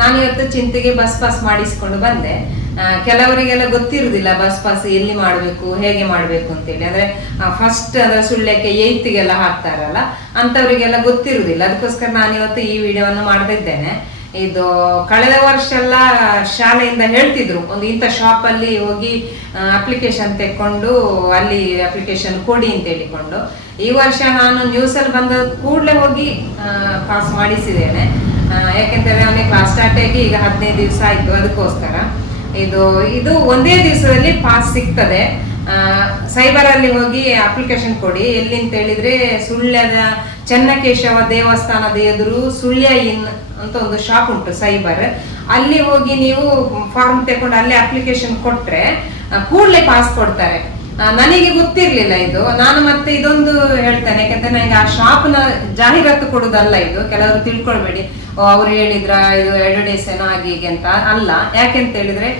ನಾನು ಇವತ್ತು ಚಿಂತೆಗೆ bus pass ಮಾಡಿಸ್ಕೊಂಡು ಬಂದೆ. ಕೆಲವರಿಗೆಲ್ಲ ಗೊತ್ತಿರುವುದಿಲ್ಲ ಬಸ್ ಪಾಸ್ ಎಲ್ಲಿ ಮಾಡಬೇಕು, ಹೇಗೆ ಮಾಡಬೇಕು ಅಂತೇಳಿ. ಅಂದ್ರೆ ಫಸ್ಟ್ ಅದರ ಸುಳ್ಯಕ್ಕೆ ಏಯ್ತಿಗೆಲ್ಲ ಹಾಕ್ತಾರಲ್ಲ ಅಂತವರಿಗೆಲ್ಲ ಗೊತ್ತಿರುವುದಿಲ್ಲ ಅದಕ್ಕೋಸ್ಕರ ನಾನು ಇವತ್ತು ಈ ವಿಡಿಯೋವನ್ನು ಮಾಡ್ತಿದ್ದೇನೆ ಇದು ಕಳೆದ ವರ್ಷ ಎಲ್ಲ ಶಾಲೆಯಿಂದ ಹೇಳ್ತಿದ್ರು, ಒಂದು ಇಂಥ ಶಾಪ್ ಅಲ್ಲಿ ಹೋಗಿ ಅಪ್ಲಿಕೇಶನ್ ತೆಕ್ಕೊಂಡು, ಅಲ್ಲಿ ಅಪ್ಲಿಕೇಶನ್ ಕೊಡಿ ಅಂತ ಹೇಳಿಕೊಂಡು. ಈ ವರ್ಷ ನಾನು ನ್ಯೂಸಲ್ಲಿ ಬಂದ ಕೂಡಲೇ ಹೋಗಿ ಪಾಸ್ ಮಾಡಿಸಿದ್ದೇನೆ. ಯಾಕೆಂದ್ರೆ ಅವನಿಗೆ ಕ್ಲಾಸ್ ಸ್ಟಾರ್ಟ್ ಆಗಿ ಈಗ ಹದಿನೈದು ದಿವಸ ಆಯಿತು ಅದಕ್ಕೋಸ್ಕರ. ಇದು ಇದು ಒಂದೇ ದಿವಸದಲ್ಲಿ ಪಾಸ್ ಸಿಗ್ತದೆ. ಸೈಬರಲ್ಲಿ ಹೋಗಿ ಅಪ್ಲಿಕೇಶನ್ ಕೊಡಿ. ಎಲ್ಲಿ ಅಂತ ಹೇಳಿದ್ರೆ ಸುಳ್ಯದ ಚನ್ನಕೇಶವ ದೇವಸ್ಥಾನದ ಎದುರು ಸುಳ್ಯ ಇನ್ ಅಂತ ಒಂದು ಶಾಪ್ ಉಂಟು ಸೈಬರ್ ಅಲ್ಲಿ ಹೋಗಿ ನೀವು ಫಾರ್ಮ್ ತಗೊಂಡು ಅಲ್ಲೇ ಅಪ್ಲಿಕೇಶನ್ ಕೊಟ್ಟರೆ ಕೂಡಲೇ ಪಾಸ್ ಕೊಡ್ತಾರೆ. ನನಗೆ ಗೊತ್ತಿರ್ಲಿಲ್ಲ ಇದು. ನಾನು ಮತ್ತೆ ಇದೊಂದು ಹೇಳ್ತೇನೆ, ಯಾಕಂದ್ರೆ ನನಗೆ ಆ ಶಾಪ್ನ ಜಾಹೀರಾತು ಕೊಡುದಲ್ಲ ಇದು. ಕೆಲವರು ತಿಳ್ಕೊಳ್ಬೇಡಿ. ಅವ್ರು ಹೇಳಿದ್ರ ಇದು ಏನೋ ಆಗಿ ಹೀಗೆ ಅಂತ. ಅಲ್ಲ, ಯಾಕೆಂತ ಹೇಳಿದ್ರೆ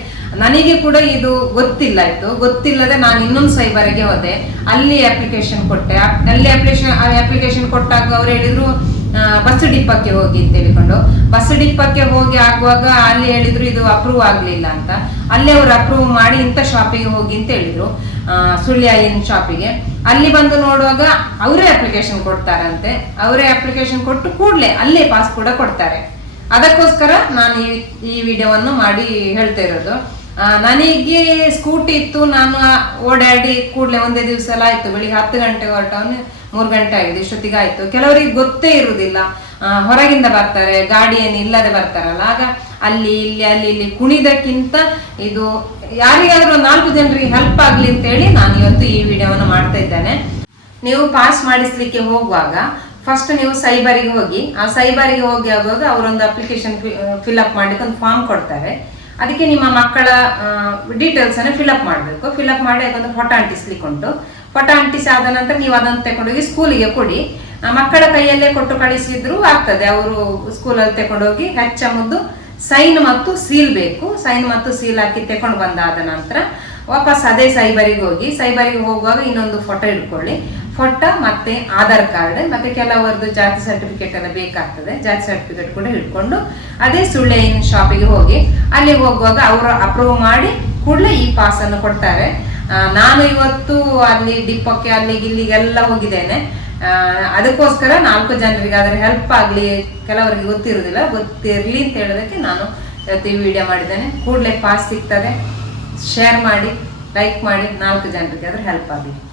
ನನಗೆ ಕೂಡ ಇದು ಗೊತ್ತಿಲ್ಲ ಇತ್ತು ಗೊತ್ತಿಲ್ಲದೆ ನಾನು ಇನ್ನೊಂದು ಸೈಬರ್ಗೆ ಹೋದೆ. ಅಲ್ಲಿ ಅಪ್ಲಿಕೇಶನ್ ಕೊಟ್ಟೆ. ಅಲ್ಲಿ ಅಪ್ಲಿಕೇಶನ್ ಅಪ್ಲಿಕೇಶನ್ ಕೊಟ್ಟಾಗ ಅವ್ರು ಹೇಳಿದ್ರು ಬಸ್ ಡಿಪ್ಪಕ್ಕೆ ಹೋಗಿ ಅಂತ ಹೇಳಿಕೊಂಡು. ಬಸ್ ಡಿಪ್ಪಕ್ಕೆ ಹೋಗಿ ಆಗುವಾಗ ಅಲ್ಲಿ ಹೇಳಿದ್ರು ಇದು ಅಪ್ರೂವ್ ಆಗ್ಲಿಲ್ಲ ಅಂತ. ಅಲ್ಲಿ ಅವ್ರು ಅಪ್ರೂವ್ ಮಾಡಿ ಇಂಥ ಶಾಪಿಗೆ ಹೋಗಿ ಅಂತ ಹೇಳಿದ್ರು ಸುಳ್ಯ ಇನ್ ಶಾಪಿಗೆ ಅಲ್ಲಿ ಬಂದು ನೋಡುವಾಗ ಅವರೇ ಅಪ್ಲಿಕೇಶನ್ ಕೊಡ್ತಾರಂತೆ. ಅವರೇ ಅಪ್ಲಿಕೇಶನ್ ಕೊಟ್ಟು ಕೂಡಲೇ ಅಲ್ಲೇ ಪಾಸ್ ಕೂಡ ಕೊಡ್ತಾರೆ. ಅದಕ್ಕೋಸ್ಕರ ನಾನು ಈ ಈ ವಿಡಿಯೋವನ್ನು ಮಾಡಿ ಹೇಳ್ತಾ ಇರೋದು. ನನಗೆ ಸ್ಕೂಟಿ ಇತ್ತು, ನಾನು ಓಡಾಡಿ ಕೂಡಲೇ ಒಂದೇ ದಿವಸ ಎಲ್ಲ ಆಯ್ತು. ಬೆಳಿಗ್ಗೆ ಹತ್ತು ಗಂಟೆ ಹೊರಟವನು. ಮೂರು ಗಂಟೆ ಆಗಿದೆ ಇಷ್ಟೊತ್ತಿಗೆ ಆಯ್ತು ಕೆಲವರಿಗೆ ಗೊತ್ತೇ ಇರುವುದಿಲ್ಲ. ಹೊರಗಿಂದ ಬರ್ತಾರೆ ಗಾಡಿ ಏನು ಇಲ್ಲದೆ ಬರ್ತಾರಲ್ಲ. ಆಗ ಅಲ್ಲಿ, ಇಲ್ಲಿ ಅಲ್ಲಿ, ಇಲ್ಲಿ ಕುಣಿದಕ್ಕಿಂತ ಇದು ಯಾರಿಗಾದ್ರೂ ನಾಲ್ಕು ಜನರಿಗೆ ಹೆಲ್ಪ್ ಆಗ್ಲಿ ಅಂತ ಹೇಳಿ ನಾನು ಇವತ್ತು ಈ ವಿಡಿಯೋವನ್ನು ಮಾಡ್ತಾ ಇದ್ದೇನೆ. ನೀವು ಪಾಸ್ ಮಾಡಿಸ್ಲಿಕ್ಕೆ ಹೋಗುವಾಗ ಫಸ್ಟ್ ನೀವು ಸೈಬರಿಗೆ ಹೋಗಿ, ಆ ಸೈಬರಿಗೆ ಹೋಗಿ ಆಗುವಾಗ ಅವರೊಂದು ಅಪ್ಲಿಕೇಶನ್ ಫಿಲ್ಅಪ್ ಮಾಡಲಿಕ್ಕೆ ಒಂದು ಫಾರ್ಮ್ ಕೊಡ್ತಾರೆ. ಅದಕ್ಕೆ ನಿಮ್ಮ ಮಕ್ಕಳ ಡೀಟೇಲ್ಸ್ ಅನ್ನು ಫಿಲ್ಅಪ್ ಮಾಡಬೇಕು. ಫಿಲ್ಅಪ್ ಮಾಡಿ ಅದೊಂದು ಫೋಟೋ ಅಂಟಿಸ್ಲಿಕ್ಕೆ ಉಂಟು. ಫೋಟೋ ಅಂಟಿಸಿ ಆದ ನಂತರ ನೀವು ಅದನ್ನು ತಗೊಂಡೋಗಿ ಸ್ಕೂಲಿಗೆ ಕೊಡಿ. ಮಕ್ಕಳ ಕೈಯಲ್ಲೇ ಕೊಟ್ಟು ಕಳಿಸಿದ್ರು ಆಗ್ತದೆ. ಅವರು ಸ್ಕೂಲಲ್ಲಿ ತಗೊಂಡೋಗಿ ಹೆಚ್ಚ ಮುದ್ದು ಸೈನ್ ಮತ್ತು ಸೀಲ್ ಬೇಕು. ಸೈನ್ ಮತ್ತು ಸೀಲ್ ಹಾಕಿ ತಗೊಂಡು ಬಂದಾದ ನಂತರ ವಾಪಸ್ ಅದೇ ಸೈಬರಿಗೆ ಹೋಗಿ, ಸೈಬರಿಗೆ ಹೋಗುವಾಗ ಇನ್ನೊಂದು ಫೋಟೋ ಇಟ್ಕೊಳ್ಳಿ ಫೋಟೋ ಮತ್ತೆ ಆಧಾರ್ ಕಾರ್ಡ್ ಮತ್ತೆ ಕೆಲವರದ್ದು ಜಾತಿ ಸರ್ಟಿಫಿಕೇಟ್ ಎಲ್ಲ ಬೇಕಾಗ್ತದೆ. ಜಾತಿ ಸರ್ಟಿಫಿಕೇಟ್ ಕೂಡ ಇಟ್ಕೊಂಡು ಅದೇ ಸುಳ್ಳೆಯಿನ ಶಾಪಿಗೆ ಹೋಗಿ. ಅಲ್ಲಿ ಹೋಗುವಾಗ ಅವರು ಅಪ್ರೂವ್ ಮಾಡಿ ಕೂಡಲೇ ಈ ಪಾಸನ್ನು ಕೊಡ್ತಾರೆ. ನಾನು ಇವತ್ತು ಅಲ್ಲಿ ಡಿಪ್ಪಕ್ಕೆ ಅಲ್ಲಿಗೆ ಇಲ್ಲಿಗೆಲ್ಲ ಹೋಗಿದ್ದೇನೆ. ಅದಕ್ಕೋಸ್ಕರ ನಾಲ್ಕು ಜನರಿಗೆ ಅದರ ಹೆಲ್ಪ್ ಆಗಲಿ ಕೆಲವರಿಗೆ ಗೊತ್ತಿರೋದಿಲ್ಲ ಗೊತ್ತಿರಲಿ ಅಂತ ಹೇಳೋದಕ್ಕೆ ನಾನು ಇವತ್ತು ಈ ವಿಡಿಯೋ ಮಾಡಿದ್ದೇನೆ. ಕೂಡಲೇ ಪಾಸ್ ಸಿಗ್ತದೆ. ಶೇರ್ ಮಾಡಿ ಲೈಕ್ ಮಾಡಿ ನಾಲ್ಕು ಜನರಿಗೆ ಅದರ ಹೆಲ್ಪ್ ಆಗಲಿ.